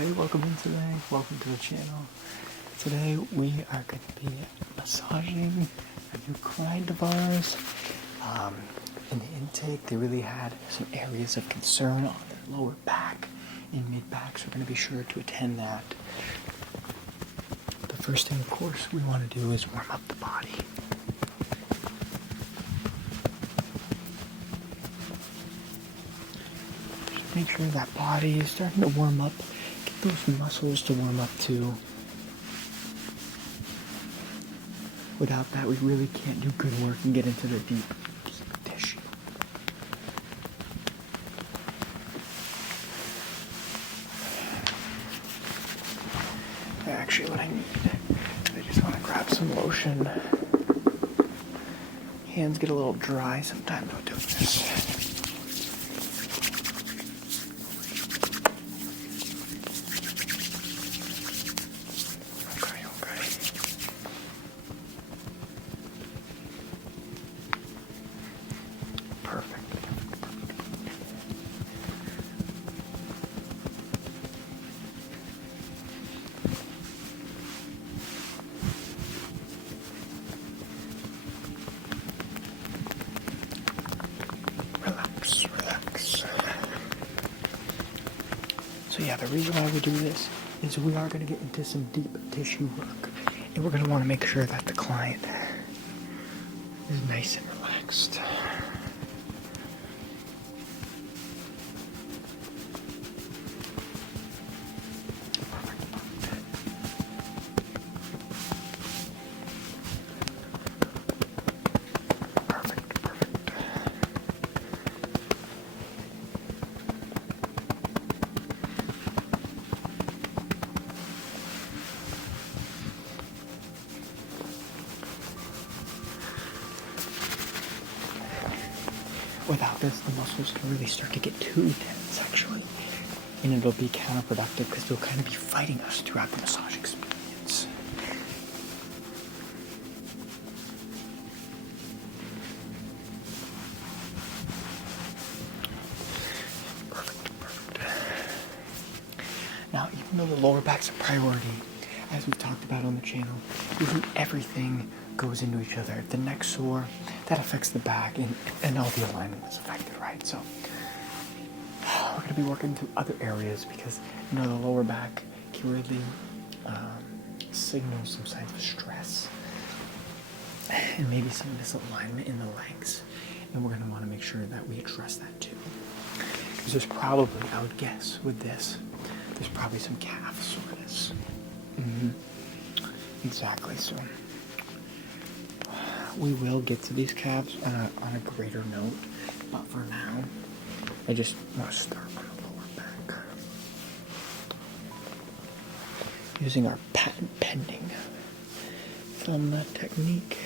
Hey, welcome in today. Welcome to the channel. Today we are going to be massaging a new client of ours. In the intake, they really had some areas of concern on their lower back and mid-back, so we're going to be sure to attend that. The first thing, of course, we want to do is warm up the body. Just make sure that body is starting to warm up. Get those muscles to warm up too. Without that, we really can't do good work and get into the deep tissue. Actually, what I need, I just want to grab some lotion. Hands get a little dry sometimes while doing this. So yeah, the reason why we do this is we are going to get into some deep tissue work, and we're going to want to make sure that the client is nice and relaxed. Without this, the muscles can really start to get too tense, actually. And it'll be counterproductive because they'll kind of be fighting us throughout the massage experience. Perfect. Now, even though the lower back's a priority, as we've talked about on the channel, even everything goes into each other. The neck's sore, that affects the back, and all the alignment is affected, right? So we're going to be working through other areas because, the lower back can really signal some signs of stress and maybe some misalignment in the legs. And we're going to want to make sure that we address that too. Because there's probably, I would guess, with this, there's probably some calf soreness. Exactly, so we will get to these calves on a greater note, but for now, I just want to start on the lower back. Using our patent pending thumb technique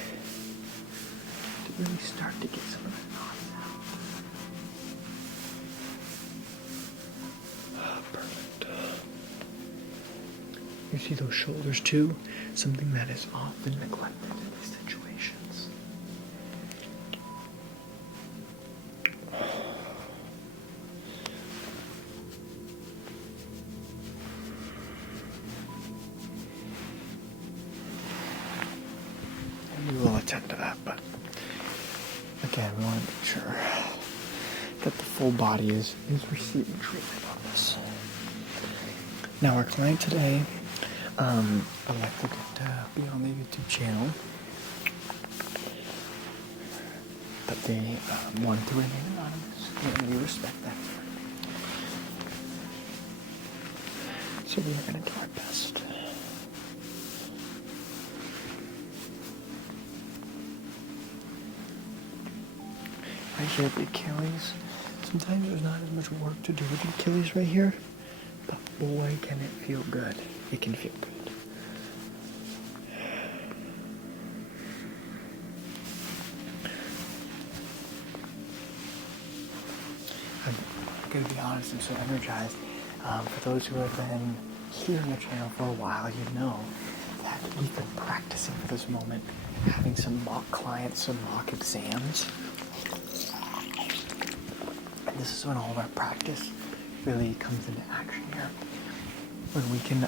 to really start to get some of the knots out. Perfect. You see those shoulders too? Something that is often neglected in these situations. And we will attend to that, but again, we want to make sure that the full body is receiving treatment on this. Now, our client today elected to be on the YouTube channel, but they wanted to remain anonymous, and we respect that. So we are going to do our best. Right here at the Achilles, sometimes there's not as much work to do with the Achilles right here, but boy, can it feel good. It can feel good. I'm going to be honest, I'm so energized. For those who have been here on the channel for a while, you know that we've been practicing for this moment, having some mock clients, some mock exams. And this is when all of our practice really comes into action here. when we can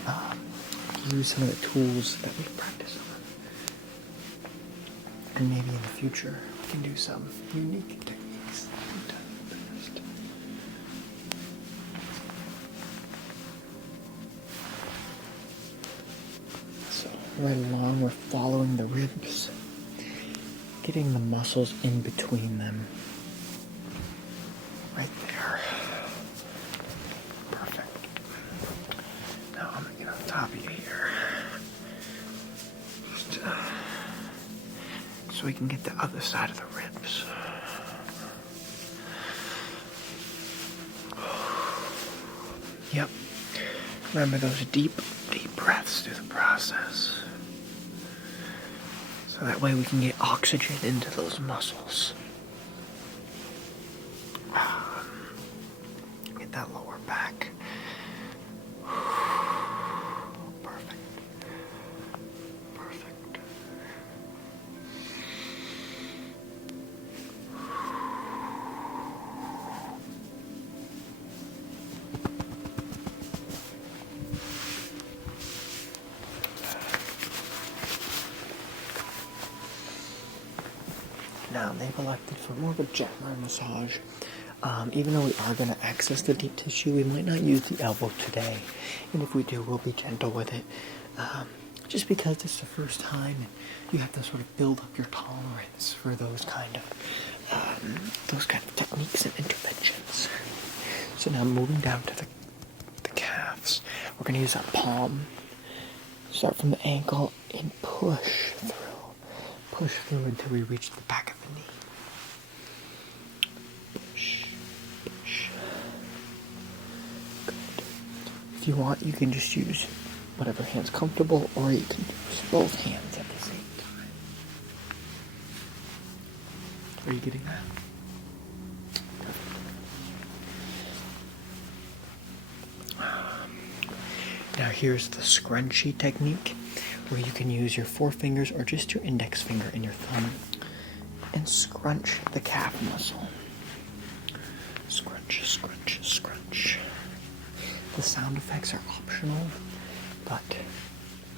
use some of the tools that we practice on. And maybe in the future, we can do some unique techniques that we've done in the past. So, right along, we're following the ribs, getting the muscles in between them. Right there. Perfect. Now I'm gonna get on top of you here. Just, so we can get the other side of the ribs. Yep. Remember those deep breaths through the process. So that way we can get oxygen into those muscles. Get that lower back. Perfect. Perfect. Now, they've elected for more of a gentler massage. Even though we are going to access the deep tissue, we might not use the elbow today. And if we do, we'll be gentle with it. Just because it's the first time, and you have to sort of build up your tolerance for those kind of techniques and interventions. So now moving down to the calves, we're going to use our palm. Start from the ankle and push through. Push through until we reach the back of the knee. Push, push. Good. If you want, you can just use whatever hand's comfortable, or you can use both hands at the same time. Are you getting that? Now here's the scrunchy technique, where you can use your forefingers or just your index finger and your thumb and scrunch the calf muscle. Scrunch, scrunch, scrunch. The sound effects are optional, but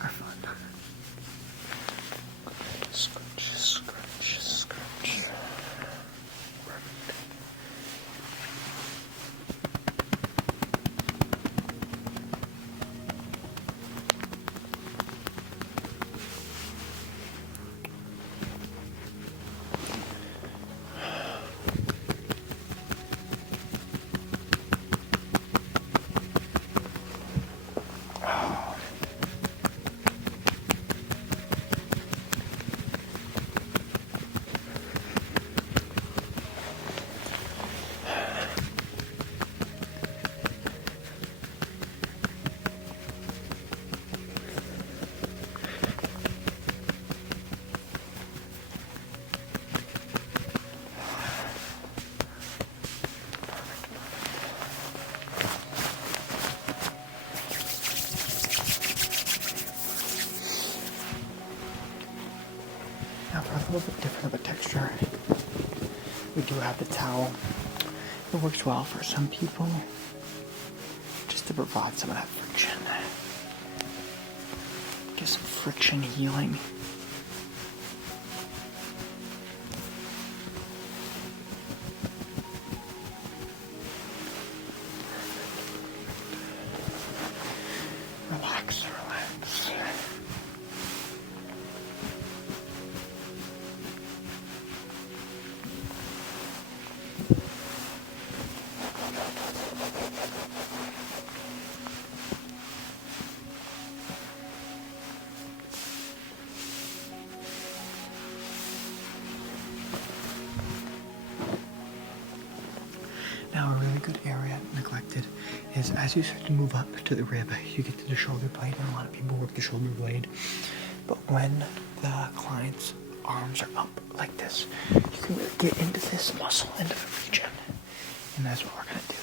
are fun. Scrunch, scrunch, scrunch. Perfect. Now for a little bit different of a texture, we do have the towel. It works well for some people, just to provide some of that friction. Get some friction healing. Relax, relax. Now, a really good area neglected is as you start to move up to the rib, you get to the shoulder blade, and a lot of people work the shoulder blade. But when the client's arms are up like this, you can really get into this muscle, into the region. And that's what we're going to do.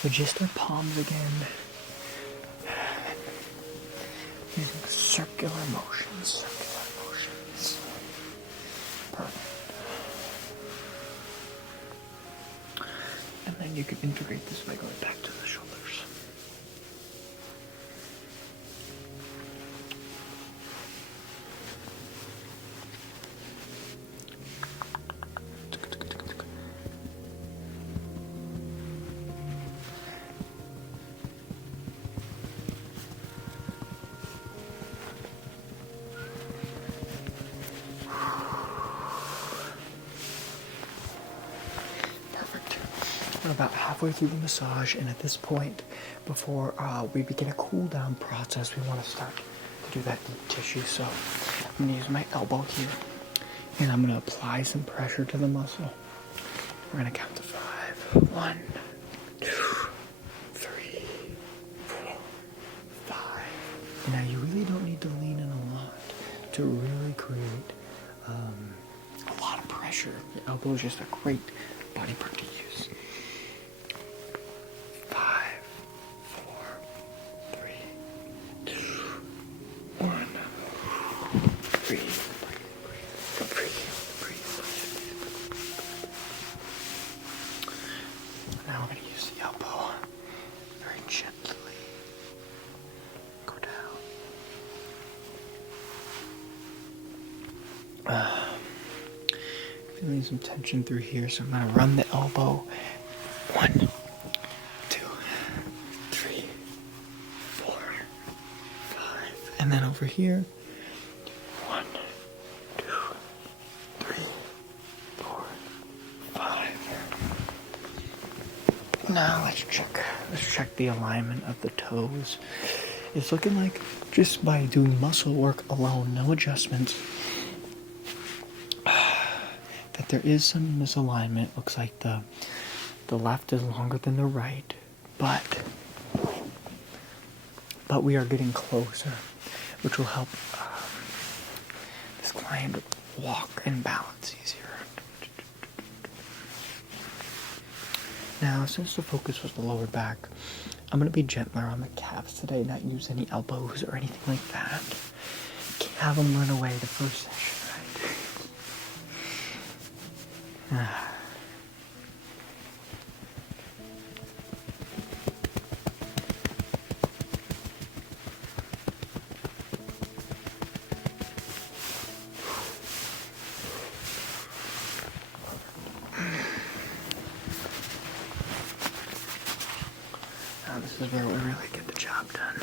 So just our palms again. Using circular motions, Perfect. And then you can integrate this by going back to the shoulders. about halfway through the massage, and at this point, before we begin a cool down process, we want to start to do that deep tissue. So I'm going to use my elbow here, and I'm going to apply some pressure to the muscle. We're going to count to 5. 1, 2, 3, 4, 5. Now you really don't need to lean in a lot to really create a lot of pressure. The elbow is just a great body part to use. 5, 4, 3, 2, 1. Breathe, breathe, breathe. Now we're going to use the elbow very gently. Go down. Feeling some tension through here, so I'm going to run the elbow. 1, 2, 3, 4, 5. And then over here. 1, 2, 3, 4, 5. Now let's check the alignment of the toes. It's looking like just by doing muscle work alone, no adjustments, that there is some misalignment. Looks like the left is longer than the right, but we are getting closer, which will help this client walk and balance easier. Now, since the focus was the lower back, I'm going to be gentler on the calves today, not use any elbows or anything like that. Can't have them run away the first session, right? Now this is where we really get the job done.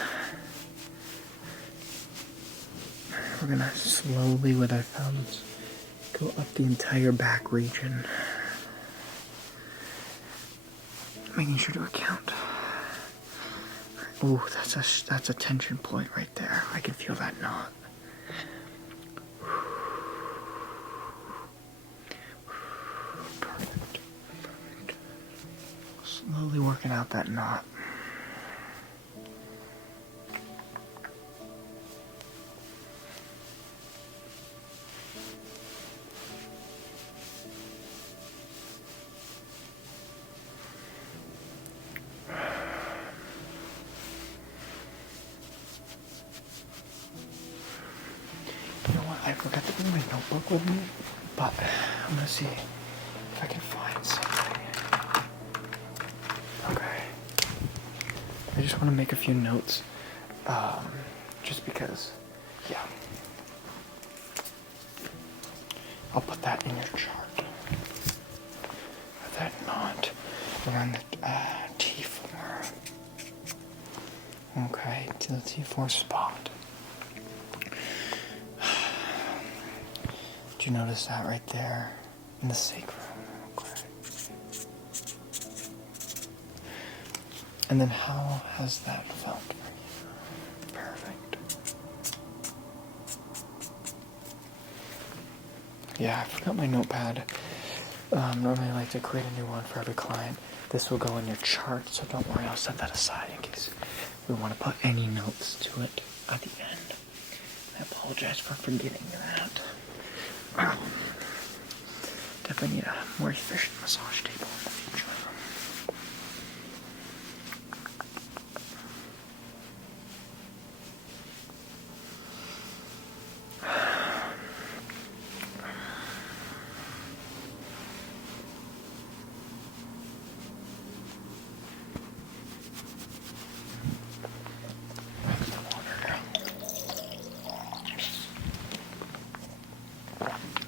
We're going to slowly, with our thumbs, go up the entire back region, making sure to account. Ooh, that's a tension point right there. I can feel that knot. Perfect. Slowly working out that knot. I forgot to bring my notebook with me, but I'm gonna see if I can find something. Okay. I just want to make a few notes, just because, yeah. I'll put that in your chart. Put that knot around the T4. Okay, to the T4 spot. Do you notice that right there in the sacrum? Okay. And then how has that felt for you? Perfect. Yeah, I forgot my notepad. Normally I like to create a new one for every client. This will go in your chart, so don't worry, I'll set that aside in case we want to put any notes to it at the end. I apologize for forgetting that. Definitely need a more efficient massage table in the future.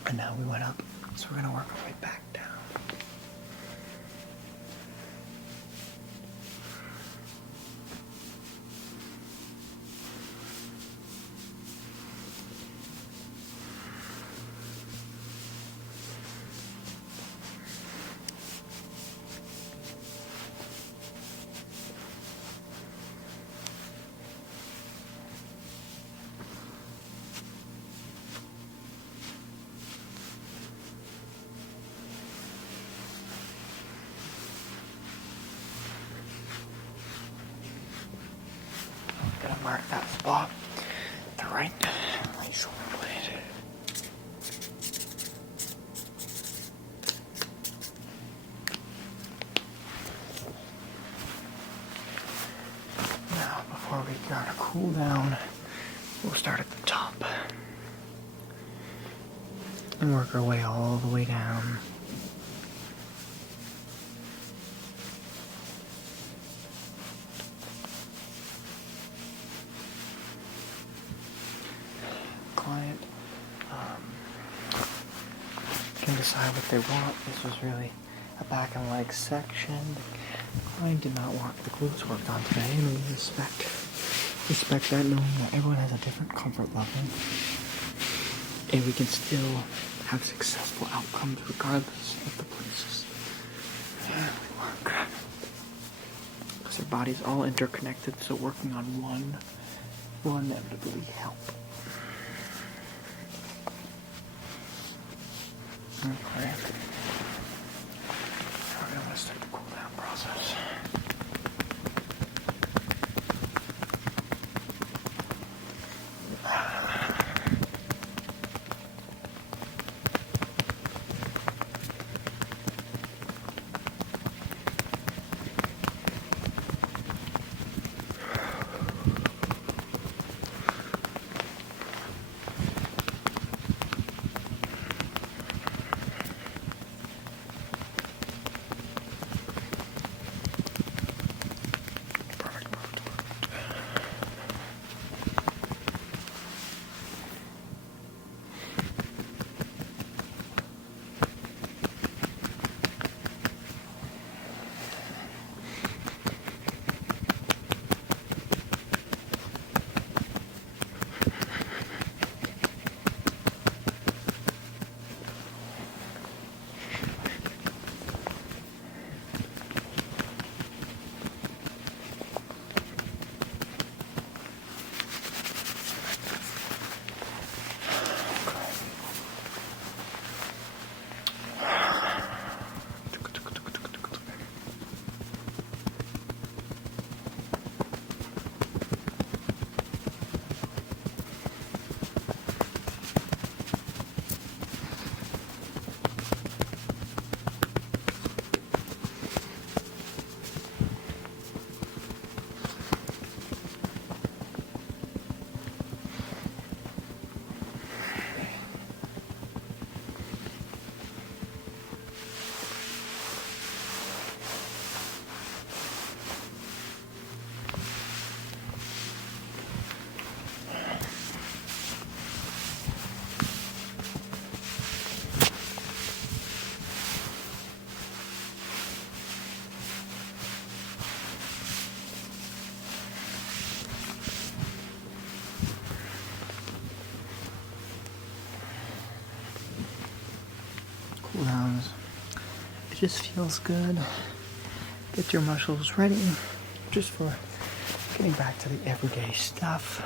And now we went up, so we're going to work our way back down. somewhere at that spot. The right shoulder blade. Now, before we go to cool down, we'll start at the top and work our way all the way down. Client can decide what they want. This was really a back and leg section. The client did not want the glutes worked on today, and we respect that, knowing that everyone has a different comfort level, and we can still have successful outcomes regardless of the places we work. Because our body's all interconnected, so working on one will inevitably help. Okay. Now we're going to start the cool down process. Cooldowns. It just feels good. Get your muscles ready just for getting back to the everyday stuff.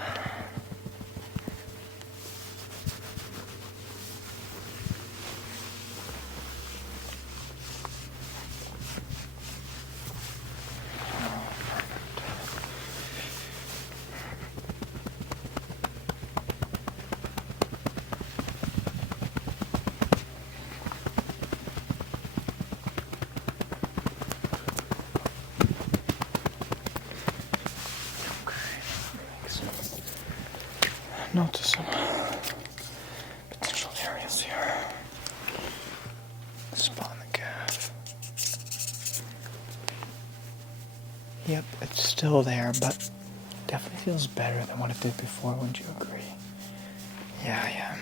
Notice some potential areas here. The spot on the calf. Yep, it's still there, but definitely feels better than what it did before, wouldn't you agree? Yeah.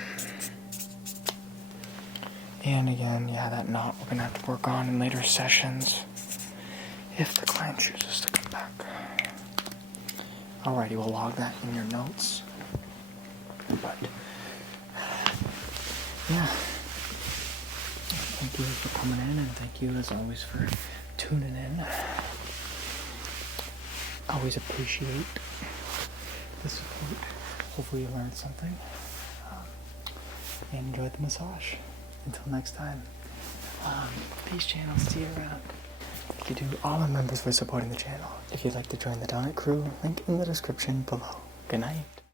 And again, that knot we're going to have to work on in later sessions if the client chooses to come back. Alrighty, we'll log that in your notes. But, thank you for coming in, and thank you as always for tuning in. Always appreciate the support. Hopefully you learned something and enjoyed the massage. Until next time, peace, channel, see you around. Thank you to all our members for supporting the channel. If you'd like to join the Donut crew, link in the description below. Good night.